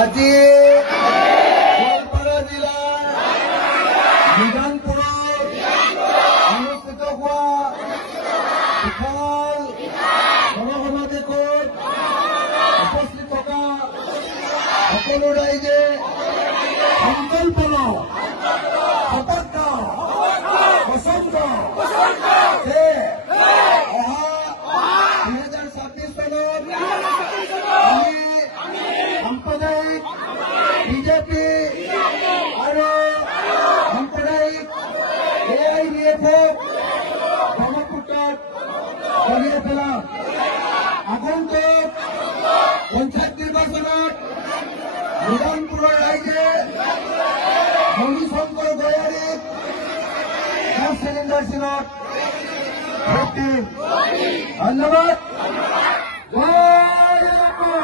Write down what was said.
আজি গোৱালপাৰা জিলাৰ নিজানপুৰত অনুষ্ঠিত হোৱা বিশাল জনসমাৱেশত উপস্থিত থকা সকলো ৰাইজে সংকল্প লওঁ, শপত লওঁ, বসন্ত যে অহা 2026 চনত আমি সাম্প্ৰদায়িক বিজেপি আৰু সাম্প্ৰদায়িক AIDF-ক ব্ৰহ্মপুত্ৰত দলিয়াই পেলাম। আগন্তুক পঞ্চায়ত নিৰ্বাচনত নিজানপুৰৰ ৰাইজে মণিশংকৰ গয়াৰীক গেছ চিলিণ্ডাৰ চিনত ভোট দিম। ধন্যবাদ। জয় নিজানপুৰ।